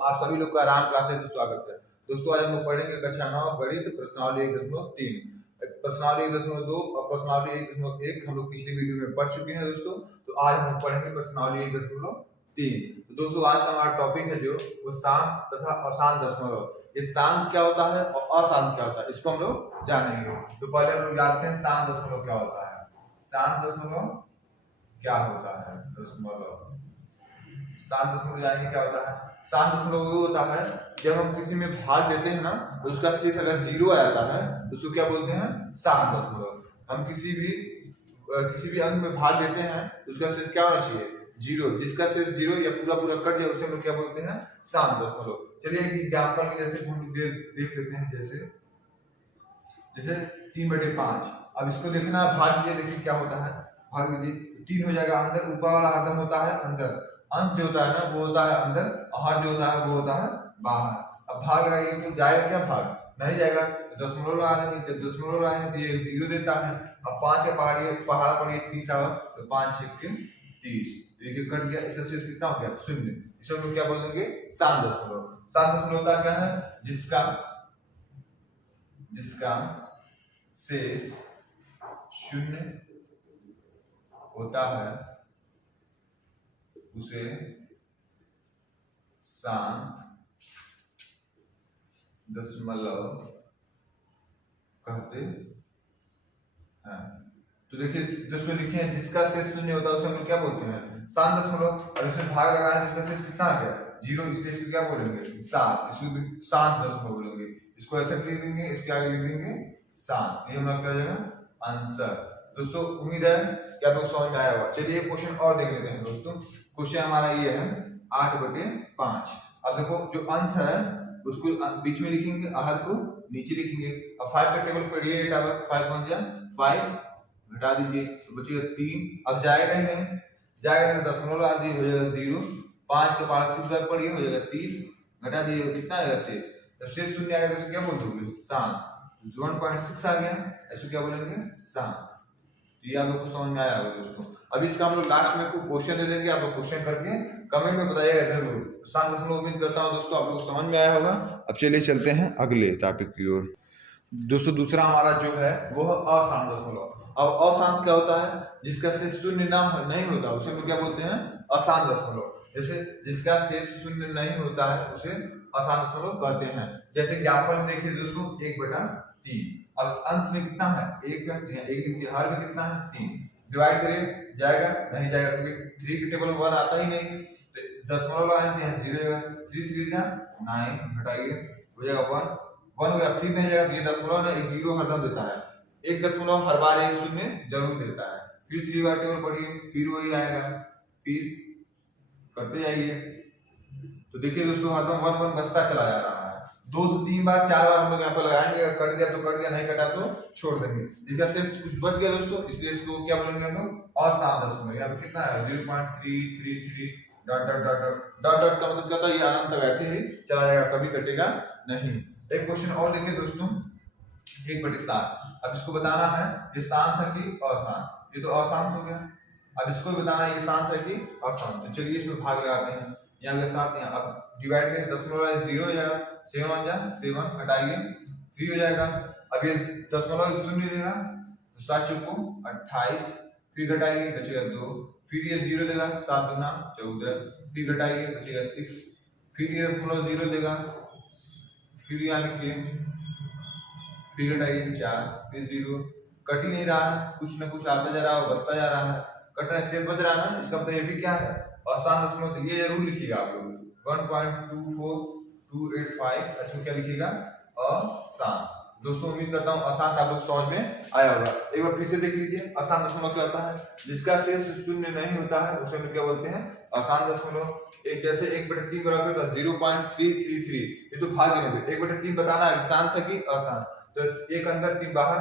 आप सभी लोग का राम क्लासेज में स्वागत है। दोस्तों आज हम लोग पढ़ेंगे कक्षा 9 गणित प्रश्नावली 1.3, प्रश्नावली 1.2 और प्रश्नावली 1.1 हम लोग पिछली वीडियो में पढ़ चुके हैं दोस्तों। तो आज हम लोग पढ़ेंगे प्रश्नावली 1.3। तो दोस्तों आज का हमारा टॉपिक है जो वो शांत तथा अशांत दशमलव। ये शांत क्या होता है और अशांत क्या होता है इसको हम लोग जानेंगे। तो पहले हम लोग जानते हैं शांत दशमलव क्या होता है। शांत दशमलव क्या होता है? दशमलव शांत दशमलव जानेंगे क्या होता है। शांत दशमलव वो होता है जब हम किसी में भाग देते हैं ना तो उसका शेष अगर 0 आ जाता है तो उसको क्या बोलते हैं? शांत दशमलव। हम किसी भी अंक में भाग देते हैं तो उसका शेष क्या होना चाहिए? 0। जिसका शेष 0 या पूरा पूरा कट जाए उसे हम लोग क्या बोलते हैं? शांत दशमलव। चलिए एक एग्जाम्पल के जैसे हम देख लेते हैं। जैसे 3/5। अब इसको देखना भाग लीजिए, देखिए क्या होता है। भाग लीजिए 3 हो जाएगा अंदर, ऊपर वाला हरदम होता है अंदर, अंश जो होता है ना वो होता है अंदर, हर जो होता है वो होता है बाहर। अब भाग लगाइए तो जाएगा क्या? भाग नहीं जाएगा। तो दशमलव लगाएंगे, जब दशमलव लगाएंगे तो ये 0 देता है। अब 5 के पहाड़ा पढ़िए 30 आवा तो 5 6 30, देखिए कट गया। इसका शेष कितना हो गया? 0। इसे हम लोग क्या बोलेंगे? शांत दशमलव। शांत दशमलव होता क्या है? जिसका शेष 0 होता है उसे शांत दशमलव कहते हैं। तो देखिए जिसमें लिखे हैं जिसका शेष 0 होता है उसे हम लोग क्या बोलते हैं? शांत दशमलव। अब इसमें भाग लगाया तो इसका शेष कितना आ गया? 0, इसलिए इसको क्या बोलेंगे? 7। इसको शांत दशमलव बोलेंगे। इसको ऐसे लिख देंगे, इसके आगे लिख देंगे 7। ये हमारा क्या हो जाएगा? आंसर। दोस्तों उम्मीद है कि आप लोग समझ में आया होगा। चलिए एक क्वेश्चन और देख लेते हैं दोस्तों। क्वेश्चन हमारा ये है 8/5। अब देखो जो अंश है उसको बीच में लिखेंगे, आहर को नीचे लिखेंगे। अब 5 का टेबल पढ़िए, 8 आवर 5 1 जा 5, घटा दीजिए तो बचेगा 3। अब जाएगा ही नहीं, जाएगा तो दशमलव लगा दीजिए, हो जाएगा 0। 5 का पारा 6 बार पढ़िए, हो जाएगा 30, घटा दीजिए कितना आएगा शेष। जब शेष 0 आएगा तो क्या बोल दोगे? शांत। 1.6 आ गया, ऐसे क्या बोलेंगे? शांत। तो ये आप लोग को समझ में आया होगा दोस्तों। अब इसका हम लोग लास्ट में कुछ क्वेश्चन दे देंगे, आप लोग क्वेश्चन करके कमेंट में बताइएगा जरूर। शांत दशमलव उम्मीद करता हूँ दोस्तों आप लोग को समझ में आया होगा। अब चलिए चलते हैं अगले टॉपिक की ओर। दोस्तों दूसरा हमारा जो है वो है अशांत दशमलव। अब अशांत क्या होता है? जिसका शेष 0 नहीं होता उसे हम लोग क्या बोलते हैं? अशांत दशमलव। जैसे जिसका शेष 0 नहीं होता है उसे अशांत दशमलव कहते हैं। जैसे एग्जाम्पल देखिए दोस्तों 1/3। अब अंश में कितना है? 1 है, 1 लिखिए, हर में कितना है? 3। डिवाइड करिए, जाएगा नहीं जाएगा क्योंकि 3 के टेबल में 1 आता ही नहीं। दशमलव लगाएंगे यहाँ 0 है, 3 3 जा 9, घटाइए हो जाएगा 1 हो गया। फिर नहीं जाएगा, ये दशमलव ना एक 0 हरदम देता है, एक दशमलव हर बार एक 0 जरूर देता है। फिर 3 बार टेबल पढ़िए, फिर वही आएगा, फिर करते जाइए। तो देखिए दोस्तों हरदम 1 1 बचता चला जा रहा है। 2 से 3 बार 4 बार हम लोग यहाँ पर लगाएंगे, अगर कट गया तो कट गया, नहीं कटा तो छोड़ देंगे। इसका शेष कुछ बच गया दोस्तों, इसलिए इसको क्या बोलेंगे हम लोग? अशांत दशमलव। यहाँ पे कितना है? 0.333 dot dot dot dot dot dot का मतलब क्या होता है? ये अनंत तक ऐसे ही चला जाएगा, कभी कटेगा नहीं। एक क्वेश्चन और देखिए दोस्तों 1/7। अब इसको बताना है ये शांत है कि अशांत। ये तो अशांत हो गया। अब इसको भी बताना है ये शांत है कि अशांत। तो चलिए इसमें भाग लगाते हैं, यहाँ के साथ यहाँ। अब डिवाइड करें, दशमलव 0 हो जाएगा, 7 1 जा 7, घटाइए 3 हो जाएगा। अब ये दशमलव 0 हो जाएगा तो 7 चौको 28, फिर घटाइए बचेगा 2, फिर ये 0 देगा 7 दूना 14, फिर घटाइए बचेगा 6, फिर ये दशमलव 0 देगा, फिर यहाँ लिखिए, फिर घटाइए 4, फिर 0। कट ही नहीं रहा है, कुछ ना कुछ आता जा रहा है, बचता जा रहा है, कटना शेष बच रहा है ना। इसका मतलब ये भी क्या है? अशांत दशमलव। तो ये जरूर लिखिएगा आप लोग 1.24285, इसमें क्या लिखिएगा? अशांत। दोस्तों उम्मीद करता हूँ अशांत आप लोग समझ में आया होगा। एक बार फिर से देख लीजिए अशांत दशमलव क्या होता है? जिसका शेष 0 नहीं होता है उसे हम क्या बोलते हैं? अशांत दशमलव। एक जैसे 1/3 बराबर होता है 0.333, ये तो भाग देने पे 1/3 बताना है शांत है कि अशांत। तो एक अंदर 3 बाहर,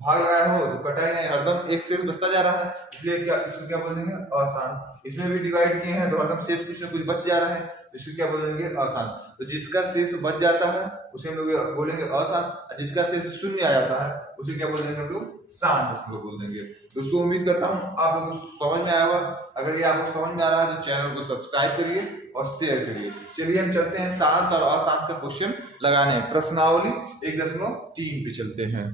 भाग लगाया हो तो कटा ही नहीं, हरदम एक शेष बचता जा रहा है, इसलिए क्या इसको क्या बोलेंगे? अशांत। इसमें भी डिवाइड किए हैं तो हरदम शेष कुछ ना कुछ बच जा रहा है, इसको क्या बोलेंगे अशांत। तो जिसका शेष बच जाता है उसे हम लोग बोलेंगे अशांत, जिसका शेष शून्य आ जाता है उसे क्या बोल देंगे हम लोग शांत दशमलव बोल देंगे। दोस्तों उम्मीद करता हूँ आप लोगों को समझ में आया होगा। अगर ये आपको समझ में आ रहा है तो चैनल को सब्सक्राइब करिए और शेयर करिए। चलिए हम चलते हैं शांत और अशांत का क्वेश्चन लगाने। प्रश्नावली 1.3 पे चलते हैं।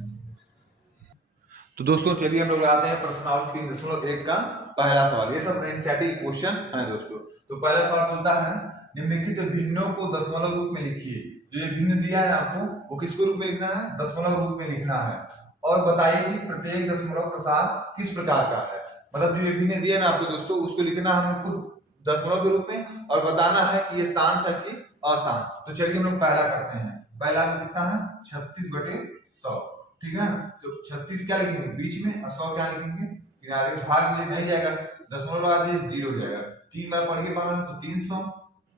तो दोस्तों चलिए हम लोग लगाते हैं प्रश्नावली 3.1 का पहला सवाल। ये सब एनसीईआरटी क्वेश्चन है दोस्तों। तो पहला सवाल बोलता है निम्नलिखित भिन्नों को दशमलव रूप में लिखिए। जो ये भिन्न दिया है आपको वो किसको रूप में लिखना है, दशमलव रूप में लिखना है। और बताइए कि प्रत्येक दशमलव प्रसाद किस प्रकार का है। मतलब जो ये भिन्न दिया है ना आपको दोस्तों उसको लिखना है हम लोग को दशमलव के रूप में और बताना है कि ये शांत है कि अशांत। तो चलिए हम लोग पहला करते हैं। पहला कितना है 36/100। ठीक है, तो 36 क्या लिखेंगे बीच में और 100 क्या लिखेंगे किनारे। भाग में नहीं जाएगा, दशमलव लगा दिए 0 हो जाएगा। 3 बार पढ़िए भाग तो 300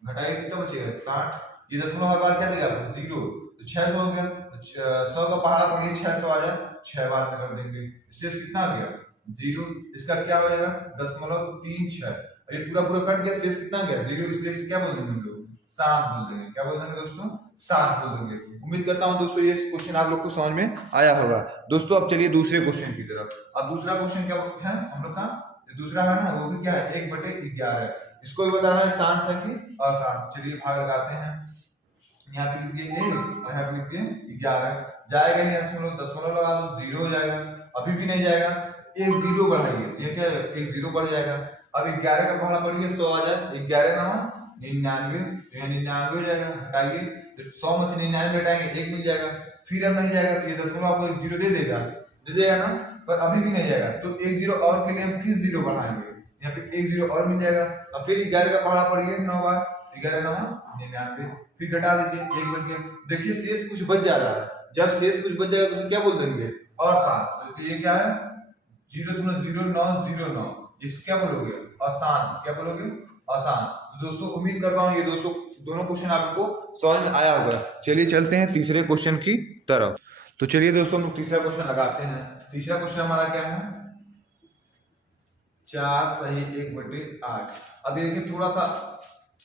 घटाइए कितना बचेगा 60। ये दशमलव हर बार क्या देगा आपको 0, तो 600 हो गया। तो 100 का पहाड़ा पढ़िए 600 आ जाए, 6 बार में कर देंगे। शेष कितना आ गया 0। इसका क्या हो जाएगा 0.36। ये पूरा पूरा कट गया, शेष कितना गया 0। इसलिए इसे क्या बोल देंगे हम लोग शांत बोल देंगे। क्या बोल देंगे दोस्तों शांत बोल देंगे। उम्मीद करता हूं दोस्तों ये क्वेश्चन आप लोग को समझ में आया होगा। दोस्तों अब चलिए दूसरे क्वेश्चन की तरफ। अब दूसरा क्वेश्चन क्या है हम लोग का, दूसरा है ना वो भी क्या है 1/11। इसको भी बताना है शांत है कि अशांत। चलिए भाग लगाते हैं। यहाँ पे लिख दिए 1 और यहाँ पे लिख दिए 11। जाएगा ही दशमलव लगा दो 0 हो जाएगा। अभी भी नहीं जाएगा, एक 0 बढ़ाइए तो ये क्या है एक 0 बढ़ जाएगा। अब 11 का पहाड़ा पढ़िए 100 आ जाए। 11 ना 99, तो यहाँ 99 हो जाएगा। हटाइए तो 100 में से 99 हटाएंगे 1 मिल जाएगा। फिर अब नहीं जाएगा तो ये दशमलव आपको एक 0 दे देगा ना, पर अभी भी नहीं जाएगा। तो एक 0 और के लिए हम फिर 0 बढ़ाएंगे, यहाँ पे एक 0 और मिल जाएगा। और फिर 11 का पहाड़ा पढ़िए 9 बार, 11 9 99, फिर घटा दीजिए 1 बच गया। देखिए शेष कुछ बच जा रहा है। जब शेष कुछ बच जाएगा तो उसे क्या बोल देंगे अशांत। तो ये क्या है 0.0909, इसको क्या बोलोगे अशांत। क्या बोलोगे अशांत। दोस्तों उम्मीद करता हूँ ये दोनों क्वेश्चन आपको समझ में आया होगा। चलिए चलते हैं तीसरे क्वेश्चन की तरफ। तो चलिए दोस्तों हम लोग तीसरा क्वेश्चन लगाते हैं। तीसरा क्वेश्चन हमारा क्या है 4 सही 1/8। अब ये देखिए थोड़ा सा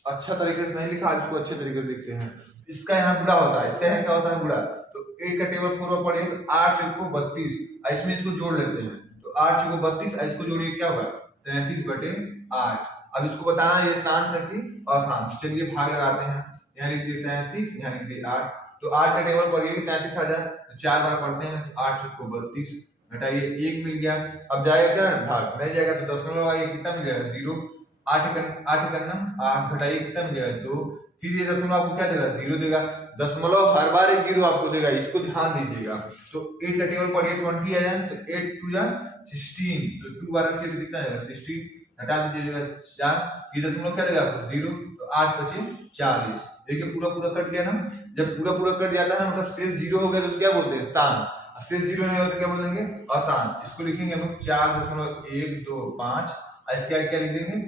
अच्छा तरीके से नहीं लिखा, इसको अच्छे तरीके से लिखते हैं। इसका यहाँ गुणा होता है, इसका यहाँ क्या होता है गुणा। तो 8 का टेबल 4 पढ़े तो 8 चौको 32, इसमें इसको जोड़ लेते हैं। तो 8 चौको 32, इसको जोड़िए क्या होगा 33/8। अब इसको बताना है ये शांत है कि अशांत। चलिए भाग लगाते हैं। यहाँ लिख दिए 33, यहाँ लिख दिए 8। तो 8 का टेबल पढ़िए कि 33 आ जाए तो 4 बार पढ़ते हैं तो 8 चौको 32, घटाइए 1 मिल गया। अब जाएगा क्या भाग नहीं जाएगा तो दशमलव लगाइए कितना मिल जाएगा 0। 8 घटाइए कितना मिल जाएगा 2। फिर ये दशमलव आपको क्या देगा 0 देगा। दशमलव हर बार एक 0 आपको देगा, इसको ध्यान दीजिएगा। तो 8 का टेबल पढ़िए 20 आ जाए तो 8 2 जा 16, तो 2 बार रखिए तो कितना आएगा 16, घटा दीजिएगा 4। ये दशमलव क्या देगा आपको 0, तो 8 बचे 40। देखिए पूरा पूरा कट गया ना। जब पूरा पूरा कट जाता है मतलब शेष 0 हो गया तो क्या बोलते हैं शांत। शेष 0 नहीं होता क्या बोलेंगे अशांत। इसको लिखेंगे हम लोग 4.125, इसके क्या लिख देंगे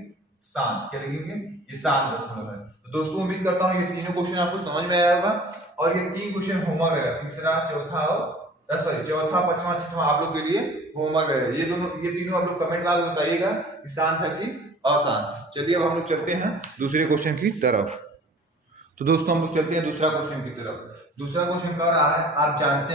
शांत। क्या लिखेंगे ये शांत दशमलव है। तो दोस्तों उम्मीद करता हूँ ये तीनों क्वेश्चन आपको समझ में आया होगा। और ये 3 क्वेश्चन होमवर्क रहेगा, तीसरा चौथा और चौथा 5वां 6वां आप लोग के लिए होमवर्क रहेगा। ये तीनों आप लोग कमेंट बॉक्स में बताइएगा कि शांत है कि अशांत। चलिए अब हम लोग चलते हैं दूसरे क्वेश्चन की तरफ। तो दोस्तों हम लोग चलते हैं दूसरा क्वेश्चन की तरफ। दूसरा क्वेश्चन कह रहा है आप जानते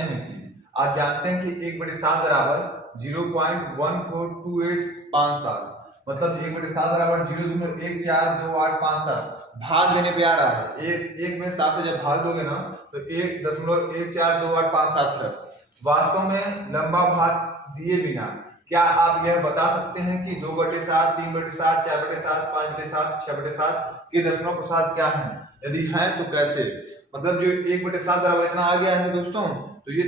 हैं कि 1/7 बराबर 0.142857। मतलब 1/7 बराबर 0.142857 भाग देने पे आ रहा है। एक में 7 से जब भाग दोगे ना तो 1.142857 है। वास्तव में लंबा भाग दिए बिना क्या आप यह बता सकते हैं कि 2/7, 3/7, 4/7, 5/7, 6/7 के दशमलव प्रसाद क्या है? यदि है तो कैसे? मतलब जो 1/7 बराबर इतना आ गया है ना दोस्तों, तो ये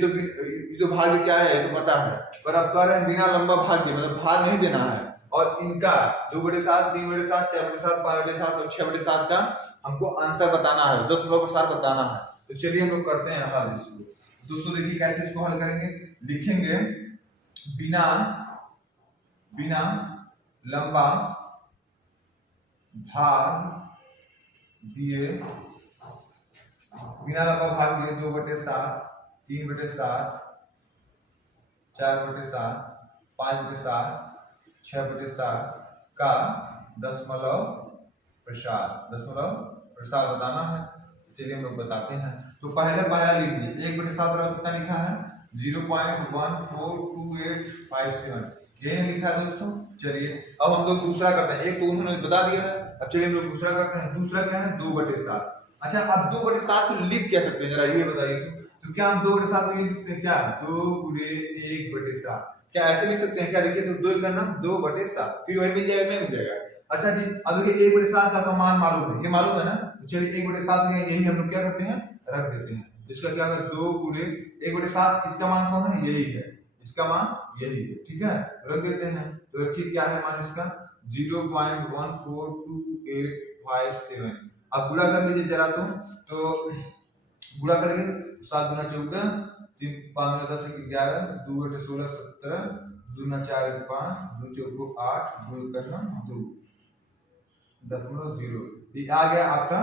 जो भाग क्या है ये तो पता है, पर अब कह रहे हैं बिना लंबा भाग दिए, मतलब भाग नहीं देना है। और इनका 2/7, 3/7, 4/7, 5/7 और 6/7 का हमको आंसर बताना है, दशमलव प्रसाद बताना है। तो चलिए हम लोग करते हैं हल इसको। दोस्तों देखिए कैसे इसको हल करेंगे। लिखेंगे बिना लंबा भाग दिए 2/7, 3/7, 4/7, 5/7, 6/7 का दशमलव प्रसाद बटे 7 बताना है। चलिए हम लोग बताते हैं। तो पहला लिख लीजिए 1/7 बराबर कितना लिखा है 0.142857 ये लिखा है दोस्तों। चलिए अब हम लोग दूसरा करते हैं। एक तो उन्होंने बता दिया है, अब चलिए हम लोग दूसरा करते हैं। दूसरा क्या है 2/7। अच्छा अब 2/7 को लिख क्या सकते हैं जरा ये बताइए। तो क्या हम 2/7 को लिख सकते हैं क्या 2 गुणे 1/7 क्या ऐसे लिख सकते हैं क्या? देखिए तो 2 का नाम 2/7 फिर वही मिल जाएगा नहीं मिल जाएगा। अच्छा जी अब देखिए 1/7 का मान मालूम है, ये मालूम है ना। तो चलिए 1/7 में यही हम लोग क्या करते हैं रख देते हैं। इसका क्या है 2 गुणे 1/7 इसका मान कौन है यही है, इसका मान यही है ठीक है रख देते हैं। तो रखिए क्या है मान इसका 0.142857। अब गुणा कर लीजिए जरा तो गुणा करेंगे 7 दूना 14 3 5 10 11 2 8 16 17 2 4 5 2 4 8 2 करना 2 0 ये आ गया आपका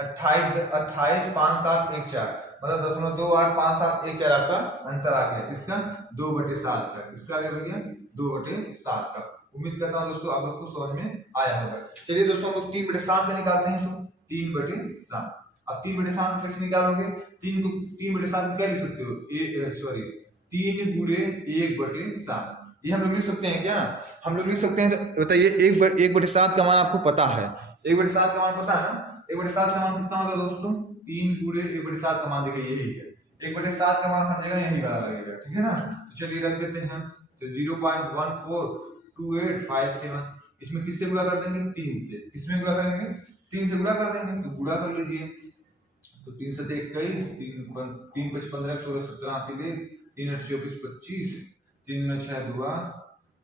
28 5 7 1 4 मतलब 0.285714 आपका आंसर आ गया इसका 2/7 का। इसका आ गया 2/7 का। उम्मीद करता हूं दोस्तों आप लोग को समझ में आया होगा। चलिए दोस्तों हम लोग 3/7 का निकालते हैं। तो 3/7 अब 3/7 कैसे निकालोगे 3/7 क्या लिख सकते हो 3 गुणे 1/7 ये हम लोग लिख सकते हैं क्या? हम लोग लिख सकते हैं। तो बताइए 1/7 का मान आपको पता है 1/7 का मान पता है ना। 1/7 का मान कितना होगा दोस्तों 3 गुणे 1/7 का मान देखिए यही है 1/7 का मान हर जगह यही वाला लगेगा ठीक है ना। तो चलिए रख देते हैं। तो 0.142857 इसमें किससे गुणा कर देंगे 3 से। किसमें गुणा करेंगे 3 से गुणा कर देंगे। तो गुणा कर लीजिए तो 3 7 21 3 5 15 16 17 80 3 8 24 25 3 9 6 2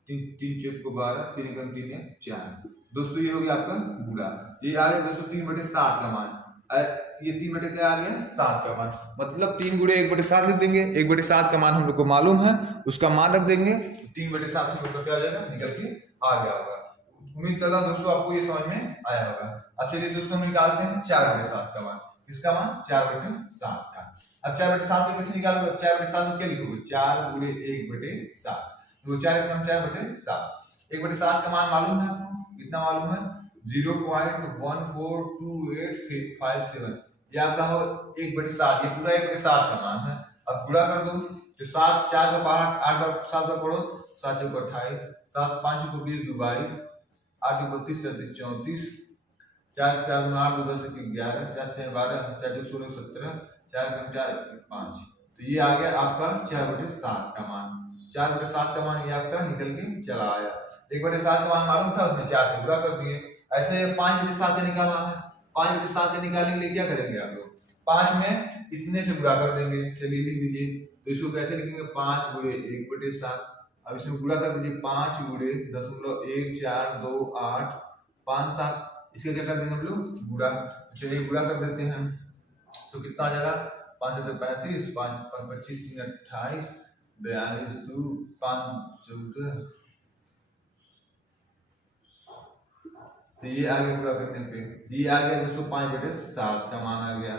3 4 12 3 1 3 4 दोस्तों ये हो गया आपका गुणा। ये आ गया दोस्तों 3/7 का मान। ये 3 बटे क्या आ गया 7 का मान मतलब 3 गुणे 1/7 लिख देंगे। 1/7 का मान हम लोग को मालूम है उसका मान रख देंगे 3/7 हम लोग का क्या आ जाएगा निकल के आ गया होगा। उम्मीद करता हूं दोस्तों आपको ये समझ में आया होगा। अब चलिए दोस्तों हम निकालते हैं 4/7 का मान। किसका मान 4/7 का। अब 4/7 को कैसे निकालोगे 4/7 को क्या लिखोगे 4 गुणे 1/7 तो 4/7 1/7 का मान मालूम है आपको कितना मालूम है 0.142857 ये आपका हो 1/7 ये पूरा 1/7 का मान है। अब गुणा कर दो तो 7 4 का 8 8 बार 7 बार पढ़ो 7 चौक 28 7 5 को 20 2 22 8 को 32 33 34 4 4 8 2 10 11 4 3 12 4 4 16 17 4 4 5 तो ये आ गया आपका 4/7 का मान। 4/7 का मान ये आपका निकल के चला आया। 1/7 का मान मालूम था उसमें 4 से गुणा कर दिए। ऐसे 5/7 निकालना है 5/7 निकालने के लिए क्या करेंगे आप लोग 5 में इतने से गुणा कर देंगे। चलिए लिख दीजिए तो इसको कैसे लिखेंगे 5 गुणे 1/7 अब इसमें गुणा कर दीजिए 5 गुणे 0.1428 5 7 इसके क्या कर देंगे हम लोग गुणा। चलिए गुणा कर देते हैं तो कितना आ जाएगा 5 7 35 5 25 3 28 42 2 5 14 तो ये आ गया पूरा करने पे ये आ गया दोस्तों 5/7 का मान आ गया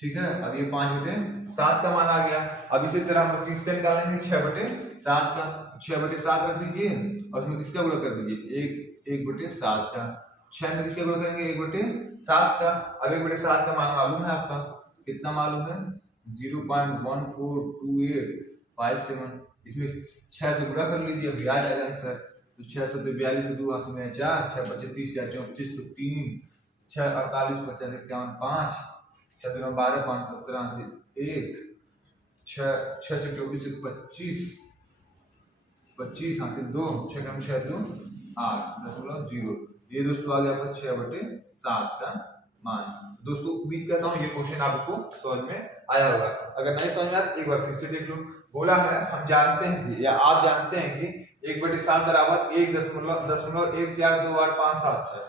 ठीक है। अब ये 5/7 का मान आ गया। अब इसी तरह हम लोग किसका निकालेंगे 6/7 का 6/7 रख लीजिए और उसमें किसका गुणा कर दीजिए 1/7 का 6 में किसका गुणा करेंगे 1/7 का। अब 1/7 का मान मालूम है आपका कितना मालूम है 0.142857 इसमें 6 से गुणा कर लीजिए अभी आ जाएगा आंसर। तो 6 7 42 2 में 4 6 25 30 4 34 तो 3 6 48 50 51 5 6 2 12 5 17 80 1 6 6 24 25 25 हासिल 2 6 6 2 8 0 ये दोस्तों आ गया आपका 6/7 का मान। दोस्तों उम्मीद करता हूँ ये क्वेश्चन आपको समझ में आया होगा। अगर नहीं समझ में आया एक बार फिर से देख लो। बोला है हम जानते हैं या आप जानते हैं कि 1/7 बराबर 1.14287 है।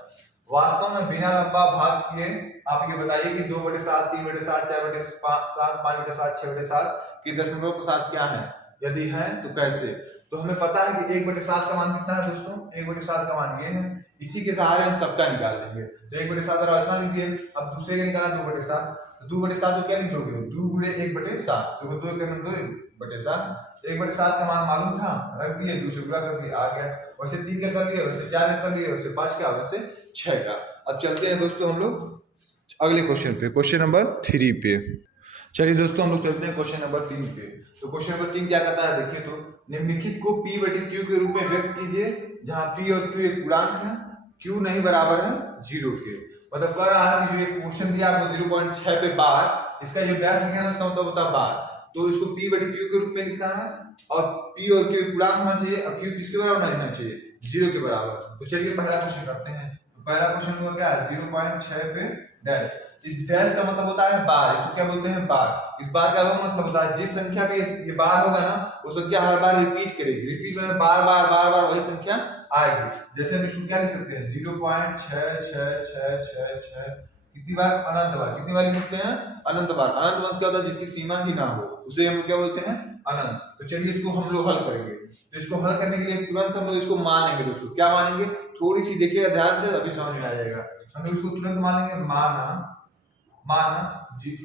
वास्तव में बिना लंबा भाग किए आप ये बताइए कि 2/7 3/7 4/7 5/7 6/7 की दशमलव प्रसाद क्या है यदि है तो कैसे। तो हमें पता है कि 1/7 का मान कितना है दोस्तों 1/7 का मान ये है। इसी के सहारे हम सबका निकाल लेंगे। तो 1/7 बराबर इतना लिख दिए। अब दूसरे का निकाला 2/7 तो 2/7 को क्या लिखोगे 2 गुणे 1/7 तो 2 के मतलब 2/7 1/7 का मान मालूम था रख दिए दूसरे गुणा कर दिए आ गया। वैसे 3 का कर लिया वैसे 4 का कर लिया वैसे 5 का वैसे 6 का। अब चलते हैं दोस्तों हम लोग अगले क्वेश्चन पे, क्वेश्चन नंबर 3 पे। चलिए दोस्तों हम लोग चलते हैं क्वेश्चन नंबर 3 पे। तो क्वेश्चन नंबर 3 क्या कहता है, देखिए तो निम्नलिखित को P बटे Q के रूप में व्यक्त कीजिए जहां P और Q एक पूर्णांक है, Q नहीं बराबर है 0 के। मतलब कह रहा है कि जो एक क्वेश्चन दिया आपको 0.6 पे बार, इसका जो व्यास है ना उसका मतलब होता है बार, तो इसको P बटे Q के रूप में लिखता है और P और Q एक पूर्णांक होना चाहिए। अब Q किसके बराबर नहीं होना चाहिए, 0 के बराबर। तो चलिए पहला क्वेश्चन करते हैं। तो पहला क्वेश्चन हुआ क्या, 0.6 पे डैश। इस डैश का मतलब होता है बार, इसको क्या बोलते हैं बार। इस बार का वो मतलब होता है जिस संख्या पे ये बार होगा ना वो संख्या हर बार रिपीट करेगी, रिपीट में बार बार बार बार वही संख्या आएगी। जैसे हम इसको क्या लिख सकते हैं 0.6666 कितनी बार, अनंत बार। कितनी बार लिख सकते हैं, अनंत बार। अनंत मतलब क्या होता है जिसकी सीमा ही ना हो, उसे हम क्या बोलते हैं, अनंत। तो चलिए इसको हम लोग हल करेंगे। तो इसको हल करने के लिए तुरंत हम लोग इसको मान लेंगे दोस्तों। क्या मानेंगे, थोड़ी सी देखिएगा ध्यान से, अभी समझ में आ जाएगा। हम लोग इसको तुरंत मान लेंगे, माना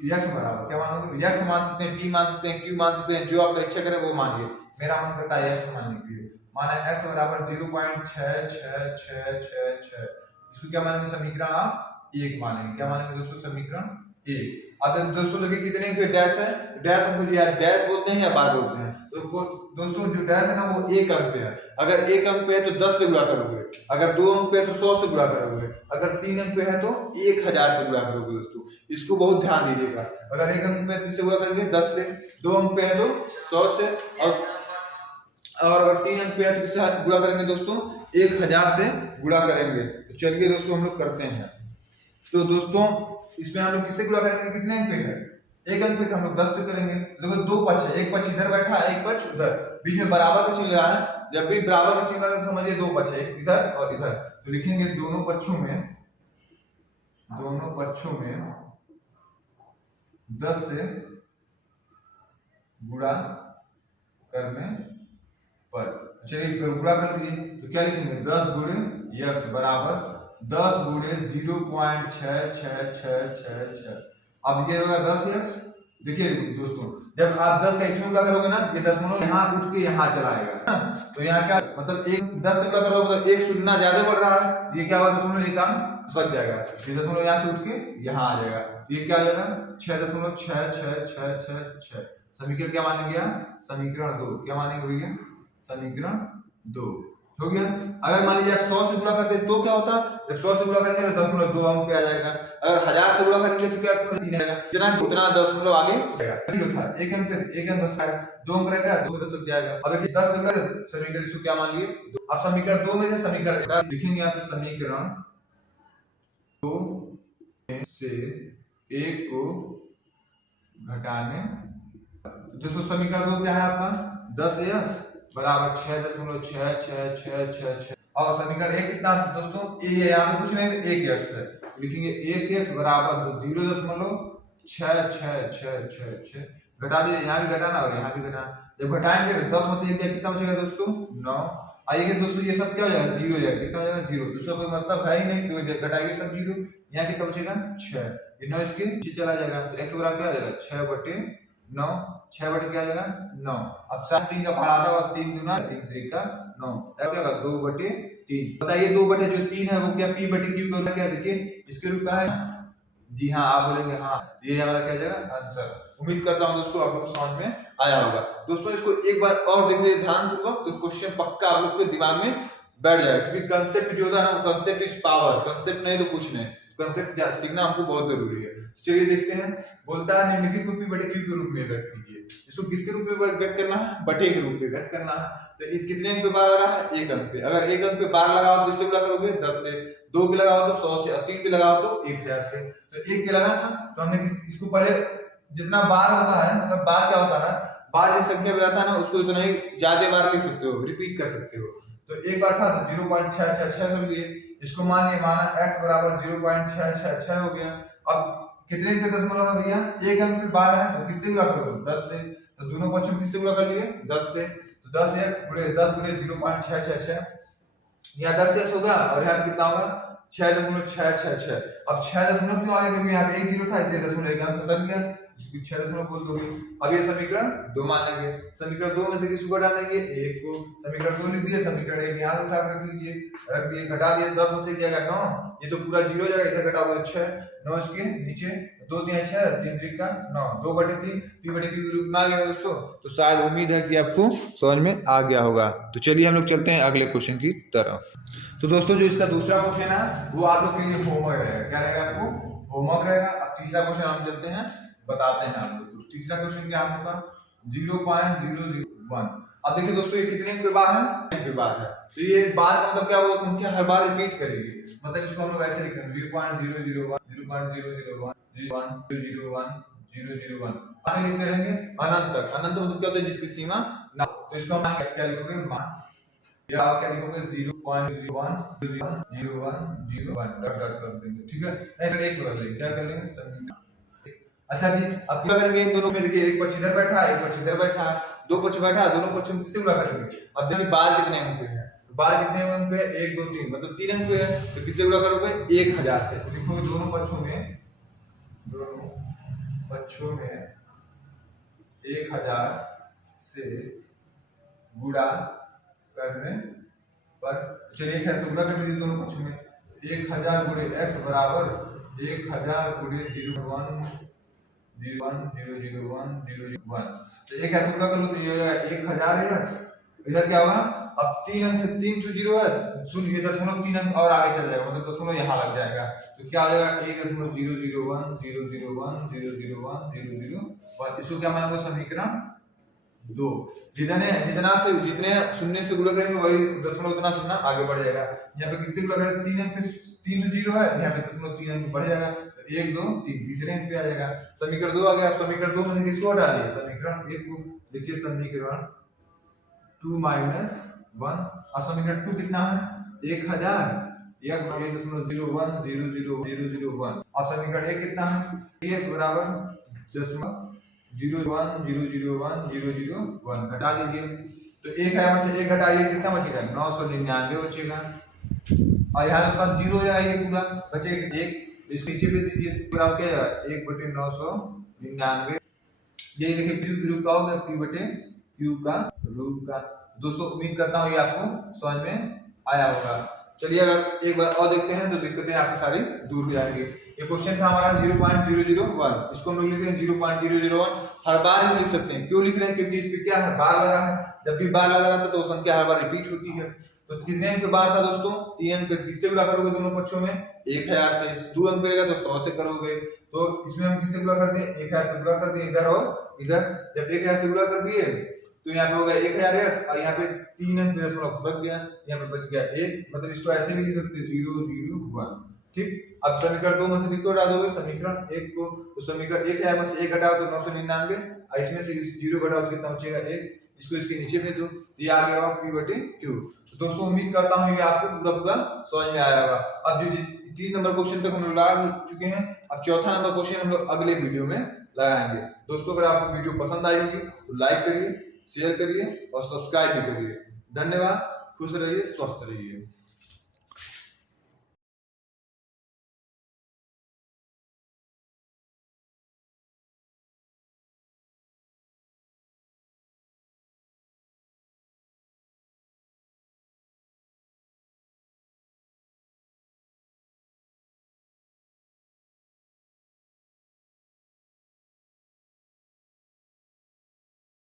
यक्स बराबर, क्या मानोगे, यक्स मान सकते हैं, टी मान सकते हैं, क्यू मान सकते हैं, जो आपका इच्छा करे वो मानिए। मेरा मन करता है यक्स मानने के लिए। माना x बराबर 0.6666। इसको क्या मानेंगे, समीकरण आप 1 मानेंगे। क्या मानेंगे दोस्तों, समीकरण 1। अब दोस्तों देखिए कितने पे डैश है, डैश हमको या डैश बोलते हैं या बार बोलते हैं। तो दोस्तों जो डैश है ना वो 1 अंक पे है। अगर 1 अंक पे है तो 10 से गुणा करोगे, अगर 2 अंक पे है तो 100 से गुणा करोगे, अगर 3 अंक पे है तो 1000 से गुणा करोगे। दोस्तों इसको बहुत ध्यान दीजिएगा। अगर 1 अंक पे है तो किससे गुणा करेंगे, 10 से, 2 अंक पे है तो 100 से, और अगर 3 अंक पे है तो किससे गुणा करेंगे दोस्तों, 1000 से गुणा करेंगे। तो चलिए दोस्तों हम लोग करते हैं। तो दोस्तों इसमें हम लोग किससे गुणा करेंगे, कितने अंक पे है, 1 अंक पे तो हम लोग 10 से करेंगे। देखो 2 पक्ष है, एक पक्ष इधर बैठा है, एक पक्ष उधर, बीच में बराबर का चिन्ह लगा है। जब भी बराबर का चिन्ह लगा तो समझिए 2 पक्ष है, एक इधर और इधर। तो लिखेंगे दोनों पक्षों में 10 से गुणा करने पर। चलिए गुणा कर लीजिए। तो क्या लिखेंगे, 10 गुणे यक्स बराबर 10 गुणे 0.6666। अब ये होगा 10 यक्स। देखिए दोस्तों जब आप 10 का इसमें गुणा करोगे ना, ये दशमलव यहाँ उठ के यहाँ चला आएगा। तो यहाँ क्या मतलब 10 से गुणा करोगे तो 1 शून्य ज्यादा बढ़ रहा है, ये क्या होगा, दशमलव 1 अंक सट जाएगा, ये दशमलव यहाँ से उठ के यहाँ आ जाएगा। ये क्या आ जाएगा, 6.6666। समीकरण क्या मानेंगे, समीकरण 2। क्या मानेंगे भैया, समीकरण 2 हो गया। अगर मान लीजिए आप 100 से गुणा करते तो क्या होता, जब 100 से गुणा करेंगे तो 10.2 अंक पे आ जाएगा। अगर 1000 से गुणा करेंगे तो क्या 3 आएगा, जितना उतना 10 आगे जाएगा। ठीक था, 1 अंक 10 आएगा, 2 अंक रहेगा 2 10 जाएगा। अब देखिए 10 अंक समीकरण इसको क्या मान लिए, अब समीकरण 2 में से समीकरण लिखेंगे यहाँ पे, समीकरण 2 से 1 को घटाने। दोस्तों समीकरण 2 क्या है आपका, 10x बराबर 6.6666। और समीकरण 1 कितना दोस्तों, ये यहाँ पे कुछ नहीं तो 1x है, लिखेंगे 1x बराबर 0.6666। घटा दीजिए, यहाँ भी घटाना और यहाँ भी घटाना। जब घटाएंगे तो 10 में से 1 कितना बचेगा दोस्तों, 9। आइए दोस्तों ये सब क्या हो जाएगा, 0 हो जाएगा। कितना हो जाएगा, 0। दूसरा कोई मतलब है ही नहीं, तो घटाएंगे सब 0। यहाँ कितना बचेगा, 6। 9 इसके नीचे चला जाएगा, तो x बराबर क्या हो जाएगा, 6/9। 6 क्या आ जाएगा, 9। अब 7 3 का पहाड़ा था और 3 दूना 3 3 का 9, क्या होगा 2/3। बताइए 2/3 है वो क्या P बटे Q का क्या, देखिए इसके रूप का है। जी हाँ आप बोलेंगे हाँ, ये हमारा क्या जाएगा आंसर। उम्मीद करता हूँ दोस्तों आप लोग को समझ में आया होगा। दोस्तों इसको एक बार और देख लीजिए ध्यान पूर्वक, तो क्वेश्चन पक्का आप लोग के दिमाग में बैठ जाएगा, क्योंकि कंसेप्ट जो होता है ना, कंसेप्ट इज पावर। कंसेप्ट नहीं तो कुछ नहीं, कंसेप्ट सीखना हमको बहुत जरूरी है। चलिए देखते हैं, बोलता है निम्नलिखित को P बटे Q के रूप में व्यक्त कीजिए। इसको किसके रूप में व्यक्त करना है, बटे के रूप में व्यक्त करना है। तो इस कितने अंक पे बार लगा है, 1 अंक पे। अगर 1 अंक पे बार लगाओ तो किससे गुणा करोगे, 10 से। 2 पे लगाओ तो 100 से, और 3 पे लगाओ तो 1000 से। तो 1 पे लगा था तो हमने इसको पहले जितना बार होता है, मतलब बार क्या होता है, बार जिस संख्या में रहता है ना उसको इतना ही ज्यादा बार लिख सकते हो, रिपीट कर सकते हो। तो एक बार था 0.666 कर लिए, इसको मान लिया, माना x बराबर 0.666 हो गया। अब कितने पे दशमलव है भैया, 1 अंक पे 12 है, तो किससे गुणा करोगे, 10 से। तो दोनों पक्षों किससे गुणा कर लिए, 10 से। तो 10 गुणे 0.666, यहाँ 10 होगा और यहाँ कितना होगा 6.666। अब 6 दशमलव क्यों आ गया, क्योंकि यहाँ पे एक जीरो था इसलिए दशमलव एक अंक खसक गया, इसको 6 दशमलव बोल दोगे। अब ये समीकरण 2 मान लेंगे, समीकरण 2 में से किसको घटा देंगे, 1 को। समीकरण 2 लिख दिए, समीकरण 1 यहाँ उठा कर रख लीजिए, रख दिए, घटा दिए, 10 में से क्या जाएगा 9, ये तो पूरा जीरो जाएगा, इधर घटाओगे तो 6, 9 इसके नीचे, 2 3 6, 3 3 का 9, 2/3 p/q के रूप में आ गया दोस्तों। तो शायद उम्मीद है कि आपको समझ में आ गया होगा। तो चलिए हम लोग चलते हैं अगले क्वेश्चन की तरफ। तो दोस्तों जो इसका दूसरा क्वेश्चन है वो आप लोग के लिए होमवर्क रहेगा। क्या रहेगा आपको, होमवर्क रहेगा। अब तीसरा क्वेश्चन हम चलते हैं, बताते हैं आप लोग। तो तीसरा क्वेश्चन क्या हम लोग का 0.001। अब देखिए दोस्तों ये कितने पे बार है, एक पे बार है। तो ये बार का मतलब क्या होगा, संख्या हर बार रिपीट करेगी, मतलब इसको हम लोग ऐसे लिख रहे हैं 0.001 0.001 0.001 आगे लिखते रहेंगे अनंत तक। अनंत मतलब क्या होता है, जिसकी सीमा ना। तो इसको हम क्या लिखोगे, मान, या आप क्या लिखोगे 0.01 डॉट डॉट कर देंगे, ठीक है। ऐसे एक बार ले क्या कर लेंगे समीकरण। अच्छा जी, अब क्या करेंगे, इन दोनों में देखिए एक पक्ष इधर बैठा है, एक पक्ष इधर बैठा है, दो पक्ष बैठा है, दोनों पक्षों में किससे गुणा करेंगे। अब देखिए बार कितने अंक पे है, बार कितने अंक पे है, 1 2 3 मतलब 3 अंक पे है, तो किससे गुणा करोगे 1000 से। तो लिखोगे दोनों पक्षों में 1000 से गुणा करने पर, चलिए 1 से गुणा कर दीजिए दोनों पक्षों में, 1000 गुणे x बराबर 1000 गुणे 0.001 तो एक ऐसे गुणा कर लो, तो ये 1000 x, इधर क्या होगा, अब 3 अंक 3 to 0 है, सुन ये दशमलव 3 अंक और आगे चल जाएगा, मतलब दशमलव यहाँ लग जाएगा, तो क्या हो जाएगा 1.001 इसको क्या मानोगे समीकरण 2। जितने शून्य से गुणा करेंगे वही दशमलव उतना शून्य आगे बढ़ जाएगा। यहाँ पे कितने गुणा करेंगे, 3 अंक पे 3 तो 0 है, यहाँ पे दशमलव 3 अंक बढ़ जाएगा, 1 2 3 तीसरे अंक पे आ जाएगा। समीकरण 2 आ गया। समीकरण 2 में से किसको हटा दिए, समीकरण 1 को। देखिए समीकरण 2 - 1 और समीकरण 2 कितना है 1000 1.0100001 और समीकरण 1 कितना है x बराबर 0.001 घटा दीजिए, तो 1 है वैसे 1 घटाइए कितना बचेगा 999 बचेगा, और यहाँ तो सब जीरो आएगा पूरा बचेगा 1, इसको नीचे भेज दीजिए, पूरा क्या 1/999। ये देखिए p के रूप का होगा, p/q का रूप का। दोस्तों उम्मीद करता हूँ ये आपको समझ में आया होगा। चलिए अगर एक बार और देखते हैं तो दिक्कतें आपकी सारी दूर हो जाएंगी। ये क्वेश्चन था हमारा 0.001, इसको हम लोग लिख रहे हैं 0.001। हर बार ही लिख सकते हैं, क्यों लिख रहे हैं, क्योंकि इस पे क्या है बार लगा है, जब भी बार लगा रहता है तो संख्या हर बार रिपीट होती है। तो कितने अंक पे बार था दोस्तों 3 अंक। किससे गुणा करोगे दोनों पक्षों में 1000 से, 2 अंक रहेगा तो 100 से करोगे, तो इसमें हम किससे गुणा कर दें 1000 से गुणा कर दें इधर और इधर। जब 1000 से गुणा कर दिए तो यहाँ पे हो गया 1000x और यहाँ पे 3 अंक दशमलव खसक गया, यहाँ पे बच गया 1, मतलब इसको ऐसे भी लिख सकते हैं 001, ठीक। अब समीकरण 2 में से किसको हटा दोगे समीकरण 1 को, तो समीकरण 1 है से 1 घटाओ तो 999 और इसमें से 0 घटाओ तो कितना बचेगा 1, इसको इसके नीचे भेजो, ये आ गया p/q। तो दोस्तों उम्मीद करता हूँ ये आपको पूरा समझ में आया होगा। अब जो 3 नंबर क्वेश्चन तक हम लोग लगा चुके हैं, अब चौथा नंबर क्वेश्चन हम लोग अगले वीडियो में लगाएंगे। दोस्तों अगर आपको वीडियो पसंद आई होगी तो लाइक करिए, शेयर करिए और सब्सक्राइब भी करिए। धन्यवाद, खुश रहिए, स्वस्थ रहिए।